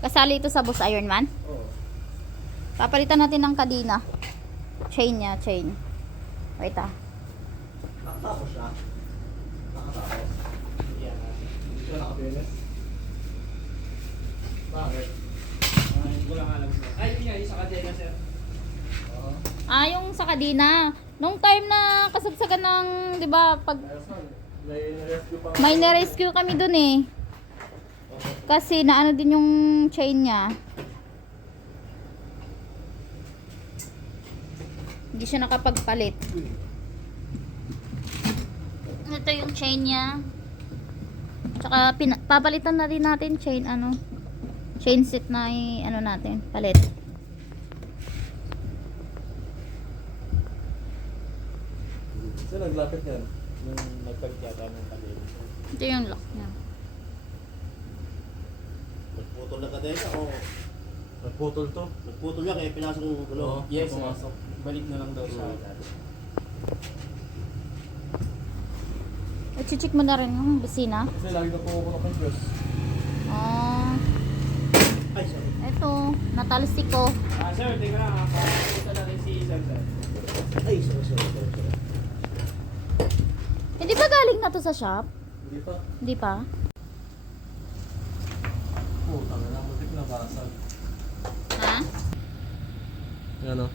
Kasali ito sa Boss Ironman. Oo. Papalitan natin ng kadena. Chain niya, chain. Wait ah. Nakatapos siya. Nakatapos. Hindi siya nakabinis. Bakit? Hindi ko lang alam sir. Ay, yun nga, isa ka dyan sir. Oo. Ah, yung sa kadena. Nung time na kasagsagan ng, di ba, pag Ayos man. May rescue pa. may na-rescue kami dun eh. Kasi naano din yung chain niya. Hindi siya nakapagpalit. Ito yung chain niya. Tsaka papalitan na rin natin chain ano. Chain set na ano natin, palit. Saan naglapit yan? Nung nagpalit yata ng kalero. Ito yung lock niya. Nagputol na kadena o Nagputol to. nagputol niya kaya pinasok ng gulo. Oo. Yes, sir. Pumasok. Balik na lang daw sa dati. I-check mo na rin yung busina. Kasi lagi na pumupunok ng press. Ah, Ay, sorry. ito, natalsik ko. Sir, tingnan lang ha. Papunta natin si Sir. Ay, sorry. Hindi ba galing na to sa shop? Hindi pa. Hindi pa? Putang na, mutik na basag. Ha? Yan o.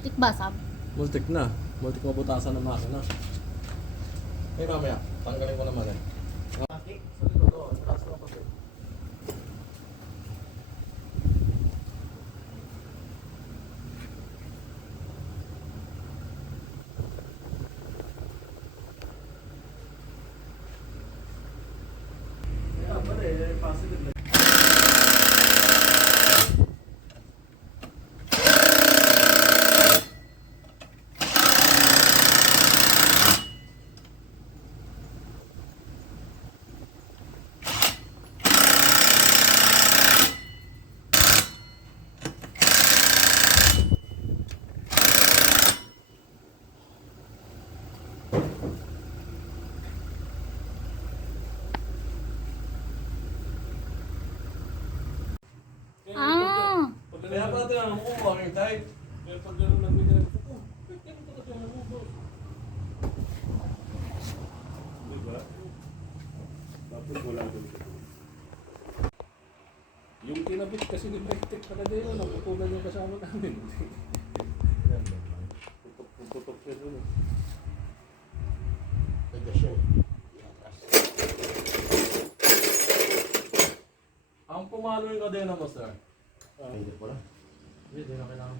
Tikbasab? Multik na. Multik mabutasan ng makina. Ay, mamaya. Tanggalin ko naman eh. Plastic. Sa likod, oo. Sa taas ko kasi. Kaya pala eh, positive na. Ah! Kaya pala tinanong ko kung aking type. Pero pag gano'n lang binigay ko, oh, ba't ganun talaga yung nabubos? Diba? Tapos wala doon. Yung kinabit kasi ni Mektek talaga yun, naputulan yung kasama namin. Putok siya doon eh. Nagdasyon. Ang pumalo yung kadena mo, sir. Hindi po na. Hindi na kailangan.